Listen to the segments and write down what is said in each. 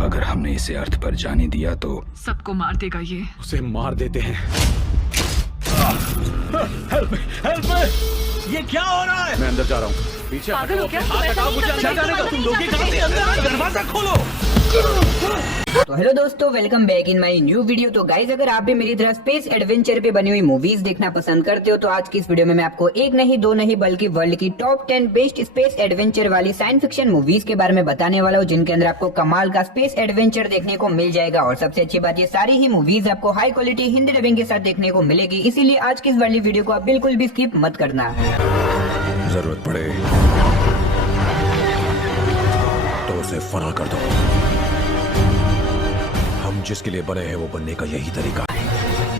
अगर हमने इसे अर्थ पर जाने दिया तो सबको मार देगा ये। उसे मार देते हैं। Help me! ये क्या हो रहा है? मैं अंदर जा रहा हूँ। पीछे पागल हो क्या? हाथ हटाओ, मुझे अच्छा जाने का। तुम लोग कहां से अंदर आओ, दरवाजा खोलो। तो हेलो दोस्तों, welcome back in my new video. तो गाइज, अगर आप भी मेरी तरह स्पेस एडवेंचर पे बनी हुई मूवीज देखना पसंद करते हो तो आज की इस वीडियो में मैं आपको एक नहीं दो नहीं बल्कि वर्ल्ड की टॉप 10 बेस्ट स्पेस एडवेंचर वाली साइंस फिक्शन मूवीज के बारे में बताने वाला हूँ, जिनके अंदर आपको कमाल का स्पेस एडवेंचर देखने को मिल जाएगा। और सबसे अच्छी बात, ये सारी ही मूवीज आपको हाई क्वालिटी हिंदी डबिंग के साथ देखने को मिलेगी, इसीलिए आज की इस वाली वीडियो को आप बिल्कुल भी स्किप मत करना। जरूरत पड़े तो उसे फना कर दो। हम जिसके लिए बने हैं वो बनने का यही तरीका है।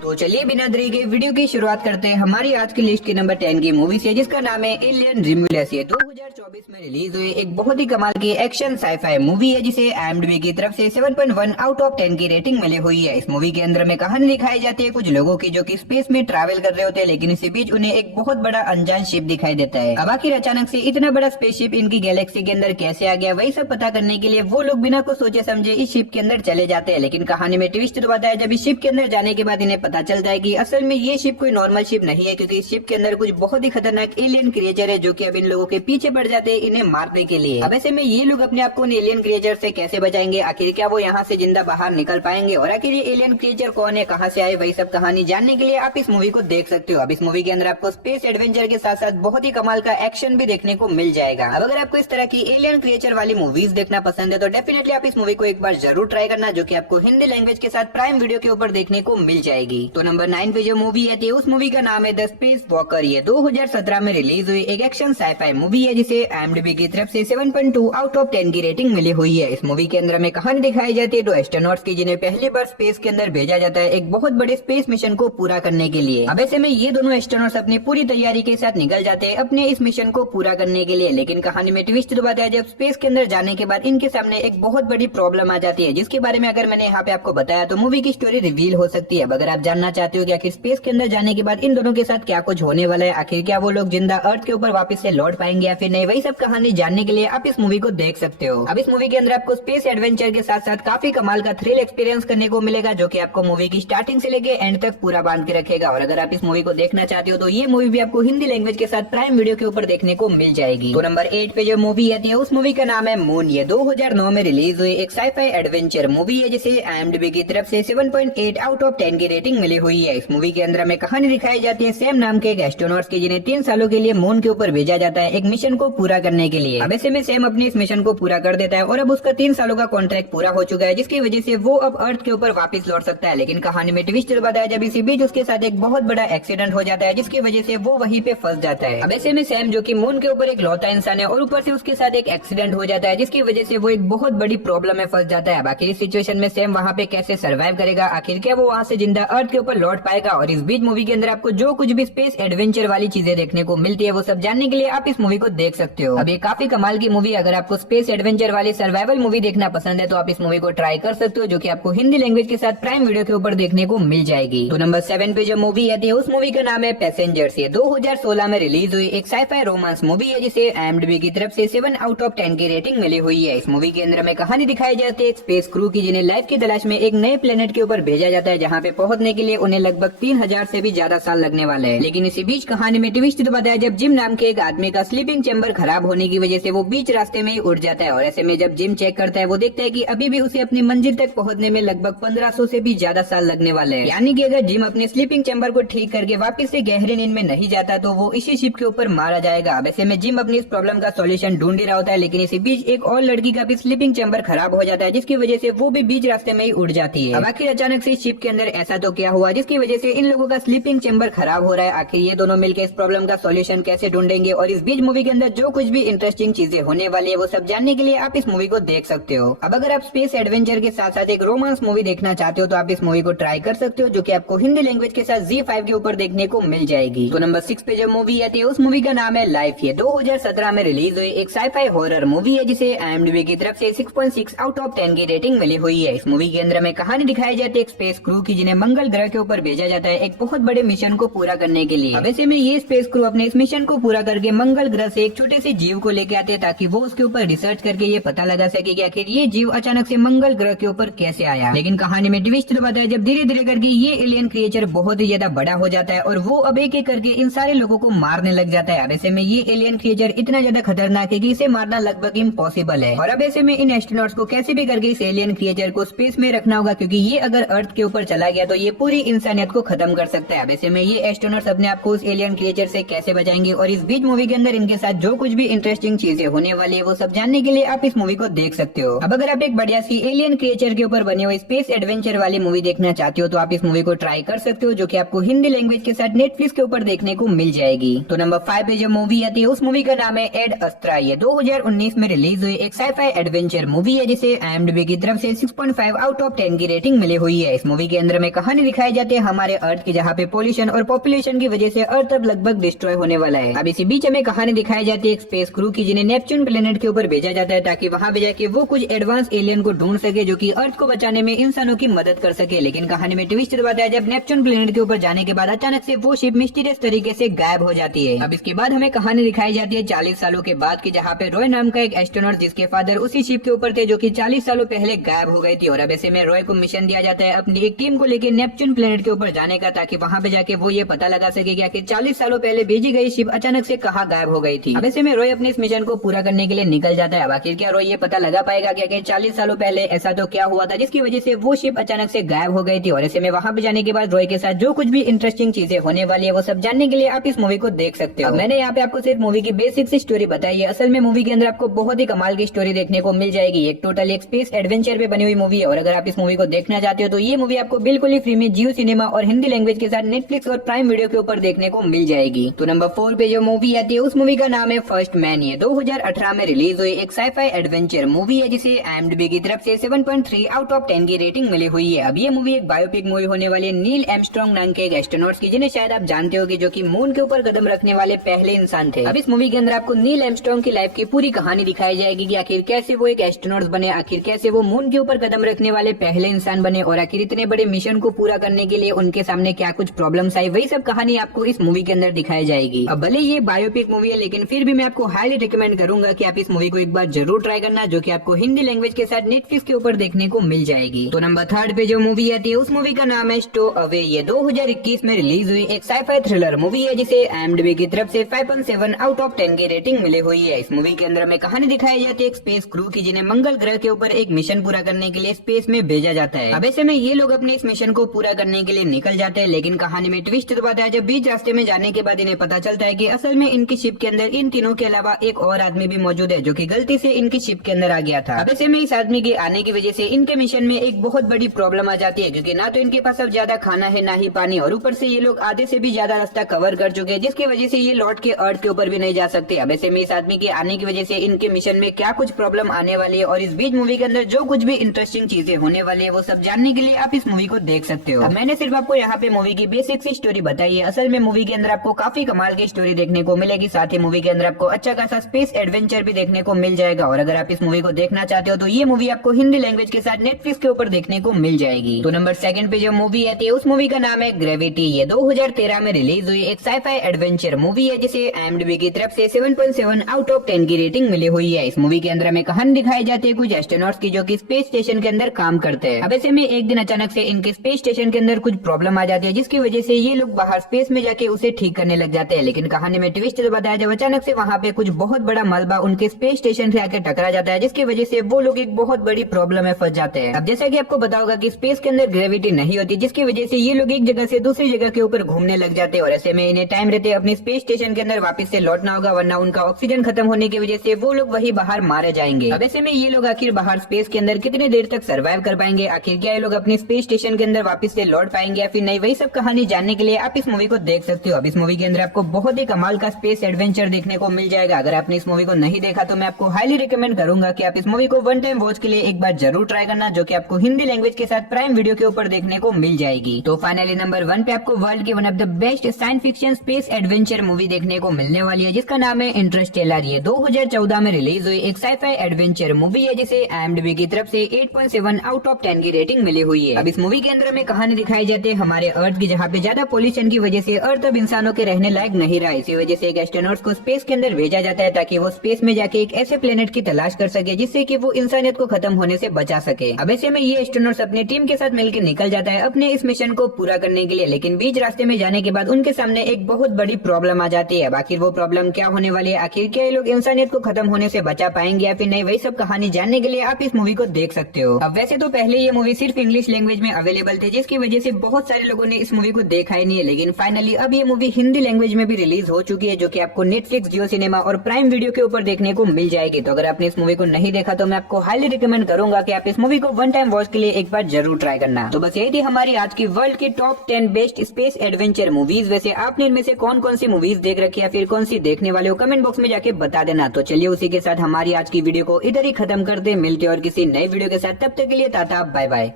तो चलिए बिना देरी के वीडियो की शुरुआत करते हैं। हमारी आज की लिस्ट की नंबर 10 की मूवी से, जिसका नाम है एलियन रिम्यूलस। ये 2024 में रिलीज हुई एक बहुत ही कमाल की एक्शन साईफाई मूवी है, जिसे IMDb की तरफ से 7.1 आउट ऑफ 10 की रेटिंग मिली हुई है। इस मूवी के अंदर में कहानी दिखाई जाती है कुछ लोगों की जो कि स्पेस में ट्रैवल कर रहे होते हैं, लेकिन इसी बीच उन्हें एक बहुत बड़ा अनजान शिप दिखाई देता है। अब आखिर अचानक से इतना बड़ा स्पेसशिप इनकी गैलेक्सी के अंदर कैसे आ गया, वही सब पता करने के लिए वो लोग बिना कुछ सोचे समझे इस शिप के अंदर चले जाते हैं। लेकिन कहानी में ट्विस्ट तो बताया है, जब इस शिप के अंदर जाने के बाद इन्हें पता चलता है कि असल में ये शिप कोई नॉर्मल शिप नहीं है, क्योंकि इस शिप के अंदर कुछ बहुत ही खतरनाक एलियन क्रिएचर है जो कि अब इन लोगों के पीछे पड़ जाते हैं इन्हें मारने के लिए। अब ऐसे में ये लोग अपने आप को उन एलियन क्रिएचर से कैसे बचाएंगे, आखिर क्या वो यहाँ से जिंदा बाहर निकल पाएंगे, और आखिर ये एलियन क्रिएचर कौन है, कहाँ से आए, वही सब कहानी जानने के लिए आप इस मूवी को देख सकते हो। अब इस मूवी के अंदर आपको स्पेस एडवेंचर के साथ साथ बहुत ही कमाल का एक्शन भी देखने को मिल जाएगा। अब अगर आपको इस तरह की एलियन क्रिएचर वाली मूवीज देखना पसंद है तो डेफिनेटली आप इस मूवी को एक बार जरूर ट्राई करना, जो की आपको हिंदी लैंग्वेज के साथ प्राइम वीडियो के ऊपर देखने को मिल जाएगी। तो नंबर 9 पे जो मूवी है उस मूवी का नाम है द स्पेस वॉकर। ये 2017 में रिलीज हुई एक एक्शन साईफाई मूवी है, जिसे IMDb की तरफ से 7.2 आउट ऑफ 10 की रेटिंग मिली हुई है। इस मूवी के अंदर में कहानी दिखाई जाती है 2 एस्ट्रोनॉट्स की, जिन्हें पहली बार स्पेस के अंदर भेजा जाता है एक बहुत बड़े स्पेस मिशन को पूरा करने के लिए। अब ऐसे में ये दोनों एस्ट्रोनॉट्स अपनी पूरी तैयारी के साथ निकल जाते हैं अपने इस मिशन को पूरा करने के लिए। लेकिन कहानी में ट्विस्ट तो बताया, जब स्पेस के अंदर जाने के बाद इनके सामने एक बहुत बड़ी प्रॉब्लम आ जाती है, जिसके बारे में अगर मैंने यहाँ पे आपको बताया तो मूवी की स्टोरी रिवील हो सकती है। अगर आप जानना चाहते हो कि आखिर स्पेस के अंदर जाने के बाद इन दोनों के साथ क्या कुछ होने वाला है, आखिर क्या वो लोग जिंदा अर्थ के ऊपर वापस से लौट पाएंगे या फिर नहीं, वही सब कहानी जानने के लिए आप इस मूवी को देख सकते हो। अब इस मूवी के अंदर आपको स्पेस एडवेंचर के साथ साथ काफी कमाल का थ्रिल एक्सपीरियंस करने को मिलेगा, जो कि आपको मूवी की स्टार्टिंग से लेके एंड तक पूरा बांध के रखेगा। और अगर आप इस मूवी को देखना चाहते हो तो ये मूवी भी आपको हिंदी लैंग्वेज के साथ प्राइम वीडियो के ऊपर देखने को मिल जाएगी। तो नंबर 8 पे जो मूवी आती है उस मूवी का नाम है मून। ये 2009 में रिलीज हुई एक साईफाई एडवेंचर मूवी है, जिसे IMDb की तरफ से 7.8 आउट ऑफ 10 की रेटिंग मिली हुई है। इस मूवी के अंदर में कहानी दिखाई जाती है सैम नाम के एक एस्ट्रोनॉट्स की, जिन्हें 3 सालों के लिए मून के ऊपर भेजा जाता है एक मिशन को पूरा करने के लिए। अब ऐसे में सैम अपने इस मिशन को पूरा कर देता है और अब उसका 3 सालों का कॉन्ट्रैक्ट पूरा हो चुका है, जिसकी वजह से वो अब अर्थ के ऊपर वापस लौट सकता है। लेकिन कहानी में ट्विस्ट बताया, जब इसी बीच उसके साथ एक बहुत बड़ा एक्सीडेंट हो जाता है, जिसकी वजह से वो वहीं पे फंस जाता है। अब ऐसे में सैम, जो कि मून के ऊपर एक लौता इंसान है और ऊपर से उसके साथ एक एक्सीडेंट हो जाता है, जिसकी वजह से वो एक बहुत बड़ी प्रॉब्लम में फंस जाता है। बाकी इस सिचुएशन में सैम वहाँ पे कैसे सर्वाइव करेगा, आखिर क्या वो वहाँ से जिंदा अर्थ के ऊपर लौट पाएगा, और इस बीच मूवी के अंदर आपको जो कुछ भी स्पेस एडवेंचर वाली चीजें देखने को मिलती है वो सब जानने के लिए आप इस मूवी को देख सकते हो। अब ये काफी कमाल की मूवी, अगर आपको स्पेस एडवेंचर वाली सर्वाइवल मूवी देखना पसंद है तो आप इस मूवी को ट्राई कर सकते हो, जो कि आपको हिंदी लैंग्वेज के साथ प्राइम वीडियो के ऊपर देखने को मिल जाएगी। तो नंबर 7 पे जो मूवी आती है उस मूवी का नाम है पैसेंजर्स। ये 2016 में रिलीज हुई एक साईफाई रोमांस मूवी है, जिसे IMDb की तरफ से 7 आउट ऑफ 10 की रेटिंग मिली हुई है। इस मूवी के अंदर में कहानी दिखाई जाती है एक स्पेस क्रू की, जिन्हें लाइफ की तलाश में एक नए प्लेनेट के ऊपर भेजा जाता है, जहाँ पे पहुंचने के लिए उन्हें लगभग 3000 से भी ज्यादा साल लगने वाले हैं। लेकिन इसी बीच कहानी में ट्विस्ट तो बताया, जब जिम नाम के एक आदमी का स्लीपिंग चैम्बर खराब होने की वजह से वो बीच रास्ते में ही उड़ जाता है, और ऐसे में जब जिम चेक करता है वो देखता है कि अभी भी उसे अपनी मंजिल तक पहुंचने में लगभग 1500 से भी ज्यादा साल लगने वाले हैं। यानी कि अगर जिम अपने स्लीपिंग चैम्बर को ठीक करके वापस से गहरी नींद में नहीं जाता तो वो इसी शिप के ऊपर मारा जाएगा। अब ऐसे में जिम अपनी इस प्रॉब्लम का सॉल्यूशन ढूंढ ही रहा होता है, लेकिन इसी बीच एक और लड़की का भी स्लीपिंग चैम्बर खराब हो जाता है, जिसकी वजह से वो भी बीच रास्ते में ही उड़ जाती है। अब आखिर अचानक से शिप के अंदर ऐसा तो क्या हुआ जिसकी वजह से इन लोगों का स्लीपिंग चैम्बर खराब हो रहा है, आखिर ये दोनों मिलकर इस प्रॉब्लम का सॉल्यूशन कैसे ढूंढेंगे, और इस बीच मूवी के अंदर जो कुछ भी इंटरेस्टिंग चीजें होने वाली है वो सब जानने के लिए आप इस मूवी को देख सकते हो। अब अगर आप स्पेस एडवेंचर के साथ साथ एक रोमांस मूवी देखना चाहते हो तो आप इस मूवी को ट्राई कर सकते हो, जो कि आपको हिंदी लैंग्वेज के साथ ZEE5 के ऊपर देखने को मिल जाएगी। तो नंबर 6 पे जो मूवी आती है उस मूवी का नाम है लाइफ। ये 2017 में रिलीज हुई एक साईफाई हॉरर मूवी है, जिसे IMDb की तरफ से 6.6 आउट ऑफ 10 की रेटिंग मिली हुई है। इस मूवी के अंदर में कहानी दिखाई जाती है एक स्पेस क्रू की, जिन्हें मंगल ग्रह के ऊपर भेजा जाता है एक बहुत बड़े मिशन को पूरा करने के लिए। अब ऐसे में ये स्पेस क्रू अपने इस मिशन को पूरा करके मंगल ग्रह से एक छोटे से जीव को लेके आते हैं ताकि वो उसके ऊपर रिसर्च करके ये पता लगा सके कि आखिर ये जीव अचानक से मंगल ग्रह के ऊपर कैसे आया। लेकिन कहानी में ट्विस्ट तो बताया जब धीरे धीरे करके ये एलियन क्रिएचर बहुत ही ज्यादा बड़ा हो जाता है और वो अब एक एक करके इन सारे लोगों को मारने लग जाता है। अब ऐसे में ये एलियन क्रिएचर इतना ज्यादा खतरनाक है कि इसे मारना लगभग इम्पॉसिबल है। और अब ऐसे में इन एस्ट्रोनॉट्स को कैसे भी करके इस एलियन क्रिएचर को स्पेस में रखना होगा, क्योंकि ये अगर अर्थ के ऊपर चला गया तो ये पूरी इंसानियत को खत्म कर सकता है। अब ऐसे में ये एस्ट्रोनॉट्स अपने आप को उस एलियन क्रिएचर से कैसे बचाएंगे और इस बीच मूवी के अंदर इनके साथ जो कुछ भी इंटरेस्टिंग चीजें होने वाली है वो सब जानने के लिए आप इस मूवी को देख सकते हो। अब अगर आप एक बढ़िया सी एलियन क्रिएचर के ऊपर बनी हुई स्पेस एडवेंचर वाली मूवी देखना चाहते हो तो आप इस मूवी को ट्राई कर सकते हो, जो कि आपको हिंदी लैंग्वेज के साथ नेटफ्लिक्स के ऊपर देखने को मिल जाएगी। तो नंबर 5 पे जो मूवी आती है उस मूवी का नाम है एड अस्त्रा। ये 2019 में रिलीज हुई एक साइफाई एडवेंचर मूवी है जिसे IMDb की तरफ से 6.5 आउट ऑफ 10 की रेटिंग मिली हुई है। इस मूवी के अंदर में कहानी दिखाई जाती है हमारे अर्थ की, जहाँ पे पोल्यूशन और पॉपुलेशन की वजह से अर्थ अब लगभग डिस्ट्रॉय होने वाला है। अब इसी बीच हमें कहानी दिखाई जाती है एक स्पेस क्रू की, जिन्हें नेपच्यून प्लेनेट के ऊपर भेजा जाता है ताकि वहाँ पे जाके वो कुछ एडवांस एलियन को ढूंढ सके जो कि अर्थ को बचाने में इंसानों की मदद कर सके। लेकिन कहानी में ट्विस्ट बताया जब नेपच्यून प्लेनेट के ऊपर जाने के बाद अचानक से वो शिप मिस्टीरियस तरीके से गायब हो जाती है। अब इसके बाद हमें कहानी दिखाई जाती है 40 सालों के बाद की, जहाँ पे रॉय नाम का एक एस्ट्रोनॉट जिसके फादर उसी शिप के ऊपर थे जो कि 40 सालों पहले गायब हो गई थी। और अब ऐसे में रॉय को मिशन दिया जाता है अपनी एक टीम को लेकर नेपच्यून प्लेनेट के ऊपर जाने का, ताकि वहाँ पे जाके वो ये पता लगा सके कि आखिर 40 सालों पहले भेजी गई शिप अचानक से कहाँ गायब हो गई थी। अब ऐसे में रॉय अपने इस मिशन को पूरा करने के लिए निकल जाता है। अब आखिर क्या रॉय ये पता लगा पाएगा कि आखिर 40 सालों पहले ऐसा तो क्या हुआ था जिसकी वजह से वो शिप अचानक से गायब हो गई थी। और ऐसे में वहाँ पे जाने के बाद रॉय के साथ जो कुछ भी इंटरेस्टिंग चीजें होने वाली है वो सब जानने के लिए आप इस मूवी को देख सकते हो। मैंने यहाँ पे आपको सिर्फ मूवी की बेसिक सी स्टोरी बताई है। असल में मूवी के अंदर आपको बहुत ही कमाल की स्टोरी देखने को मिल जाएगी। एक टोटल एक स्पेस एडवेंचर पे बनी हुई मूवी है। और अगर आप इस मूवी को देखना चाहते हो तो ये मूवी आपको बिल्कुल ही फ्री में जियो सिनेमा और हिंदी लैंग्वेज के साथ नेटफ्लिक्स और प्राइम वीडियो के ऊपर देखने को मिल जाएगी। तो नंबर 4 पे जो मूवी आती है उस मूवी का नाम है फर्स्ट मैन। ये 2018 में रिलीज हुई एक साइफाई एडवेंचर मूवी है जिसे IMDb की तरफ से 7.3 आउट ऑफ 10 की रेटिंग मिली हुई है। अब ये मूवी एक बायोपिक मूवी होने वाली है नील आर्मस्ट्रांग नाम के एक एस्ट्रोनॉट की, जिन्हें शायद आप जानते होगे, जो कि मून के ऊपर कदम रखने वाले पहले इंसान थे। अब इस मूवी के अंदर आपको नील आर्मस्ट्रांग की लाइफ की पूरी कहानी दिखाई जाएगी कि आखिर कैसे वो एक एस्ट्रोनॉट बने, आखिर कैसे वो मून के ऊपर कदम रखने वाले पहले इंसान बने और आखिर इतने बड़े मिशन को पूरा करने के लिए उनके सामने क्या कुछ प्रॉब्लम्स आई, वही सब कहानी आपको इस मूवी के अंदर दिखाई जाएगी। अब भले ये बायोपिक मूवी है लेकिन फिर भी मैं आपको हाईली रिकमेंड करूंगा कि आप इस मूवी को एक बार जरूर ट्राई करना, जो कि आपको हिंदी लैंग्वेज के साथ नेटफ्लिक्स के ऊपर देखने को मिल जाएगी। तो नंबर 3 पे जो मूवी आती है उस मूवी का नाम है स्टो अवे। ये 2021 में रिलीज हुई एक साइफाई थ्रिलर मूवी है जिसे IMDb की तरफ से 5.7 आउट ऑफ 10 की रेटिंग मिली हुई है। इस मूवी के अंदर में कहानी दिखाई जाती है एक स्पेस क्रू की, जिन्हें मंगल ग्रह के ऊपर एक मिशन पूरा करने के लिए स्पेस में भेजा जाता है। अब ऐसे में ये लोग अपने इस मिशन को पूरा करने के लिए निकल जाते हैं। लेकिन कहानी में ट्विस्ट तो बताया जब बीच रास्ते में जाने के बाद इन्हें पता चलता है कि असल में इनकी शिप के अंदर इन तीनों के अलावा एक और आदमी भी मौजूद है जो कि गलती से इनकी शिप के अंदर आ गया था। अब ऐसे में इस आदमी के आने की वजह से इनके मिशन में एक बहुत बड़ी प्रॉब्लम आ जाती है, क्योंकि ना तो इनके पास अब ज्यादा खाना है ना ही पानी, और ऊपर से ये लोग आधे से भी ज्यादा रास्ता कवर कर चुके हैं, जिसकी वजह से ये लौट के अर्थ के ऊपर भी नहीं जा सकते। अब ऐसे में इस आदमी के आने की वजह से इनके मिशन में क्या कुछ प्रॉब्लम आने वाली है और इस बीच मूवी के अंदर जो कुछ भी इंटरेस्टिंग चीजें होने वाली है वो सब जानने के लिए आप इस मूवी को देख सकते हो। अब मैंने सिर्फ आपको यहाँ पे मूवी की बेसिक सी स्टोरी बताई है। असल में मूवी के अंदर आपको काफी कमाल की स्टोरी देखने को मिलेगी, साथ ही मूवी के अंदर आपको अच्छा खासा स्पेस एडवेंचर भी देखने को मिल जाएगा। और अगर आप इस मूवी को देखना चाहते हो तो ये मूवी आपको हिंदी लैंग्वेज के साथ नेटफ्लिक्स के ऊपर देखने को मिल जाएगी। तो नंबर 2 पे जो मूवी आती है उस मूवी का नाम है ग्रेविटी। ये 2013 में रिलीज हुई एक साइफाई एडवेंचर मूवी है जिसे IMDb की तरफ से 7.7 आउट ऑफ 10 की रेटिंग मिली हुई है। इस मूवी के अंदर हमें कहानी दिखाई जाती है कुछ एस्ट्रोनॉट्स की जो कि स्पेस स्टेशन के अंदर काम करते हैं। अब ऐसे में एक दिन अचानक से इनके स्पेस स्टेशन के अंदर कुछ प्रॉब्लम आ जाती है, जिसकी वजह से ये लोग बाहर स्पेस में जाके उसे ठीक करने लग जाते हैं। लेकिन कहानी में ट्विस्ट बताया जब अचानक से वहाँ पे कुछ बहुत बड़ा मलबा उनके स्पेस स्टेशन से आके टकरा जाता है, जिसकी वजह से वो लोग एक बहुत बड़ी प्रॉब्लम में फंस जाते हैं। अब जैसा कि आपको पता होगा कि स्पेस के अंदर ग्रेविटी नहीं होती, जिसकी वजह से ये लोग एक जगह से दूसरी जगह के ऊपर घूमने लग जाते हैं। और ऐसे में इन्हें टाइम रहते अपने स्पेस स्टेशन के अंदर वापस से लौटना होगा, वरना उनका ऑक्सीजन खत्म होने की वजह से वो लोग वही बाहर मारे जाएंगे। अब ऐसे में ये लोग आखिर बाहर स्पेस के अंदर कितने देर तक सर्वाइव कर पाएंगे, आखिर क्या ये लोग अपने स्पेस स्टेशन के अंदर वापस से लौट पाएंगे या फिर नहीं, वही सब कहानी जानने के लिए आप इस मूवी को देख सकते हो। अब इस मूवी के अंदर आपको बहुत ही कमाल का स्पेस एडवेंचर देखने को मिल जाएगा। अगर आपने इस मूवी को नहीं देखा तो मैं आपको हाईली रिकमेंड करूंगा कि आप इस मूवी को वन टाइम वॉच के लिए एक बार जरूर ट्राई करना, जो कि आपको हिंदी लैंग्वेज के साथ प्राइम वीडियो के ऊपर देखने को मिल जाएगी। तो फाइनली नंबर 1 पे आपको वर्ल्ड की one of the best science fiction space adventure movie देखने को मिलने वाली है, जिसका नाम है इंटरस्टेलर। ये 2014 में रिलीज हुई एक साइफाई एडवेंचर मूवी है जिसे IMDb की तरफ से 8.7 आउट ऑफ 10 की रेटिंग मिली हुई है। अब इस मूवी के अंदर में कहानी दिखाई जाती है हमारे अर्थ की, जहाँ पे ज्यादा पोल्यूशन की वजह से अर्थ अब इंसानों के रहने लायक नहीं रहा। इसी वजह से एक एस्ट्रोनॉट्स को स्पेस के अंदर भेजा जाता है ताकि वो स्पेस में जाके एक ऐसे प्लेनेट की तलाश कर सके जिससे कि वो इंसानियत को खत्म होने से बचा सके। अब ऐसे में ये एस्ट्रोनॉट्स अपनी टीम के साथ मिलकर निकल जाता है अपने इस मिशन को पूरा करने के लिए, लेकिन बीच रास्ते में जाने के बाद उनके सामने एक बहुत बड़ी प्रॉब्लम आ जाती है। आखिर वो प्रॉब्लम क्या होने वाली है, आखिर क्या ये लोग इंसानियत को खत्म होने से बचा पाएंगे या फिर नहीं, वही सब कहानी जानने के लिए आप इस मूवी को देख सकते हो। अब वैसे तो पहले ये मूवी सिर्फ इंग्लिश लैंग्वेज में अवेलेबल थी, जिसकी वजह से बहुत सारे लोगों ने इस मूवी को देखा ही नहीं है, लेकिन फाइनली अब ये मूवी हिंदी लैंग्वेज में भी रिलीज हो चुकी है, जो कि आपको नेटफ्लिक्स, जियो सिनेमा और प्राइम वीडियो के ऊपर देखने को मिल जाएगी। तो अगर आपने इस मूवी को नहीं देखा तो मैं आपको हाईली रिकमेंड करूंगा कि आप इस मूवी को वन टाइम वॉच के लिए एक बार जरूर ट्राई करना। तो बस यही थी हमारी आज की वर्ल्ड की top 10 best space adventure movies. वैसे आपने इनमें से कौन कौन सी मूवीज देख रखी है, फिर कौन सी देखने वाले हो, कमेंट बॉक्स में जाके बता देना। तो चलिए उसी के साथ हमारी आज की वीडियो को इधर ही खत्म करते, मिलते और किसी नई वीडियो के साथ, तब तक के लिए टाटा बाय बाय।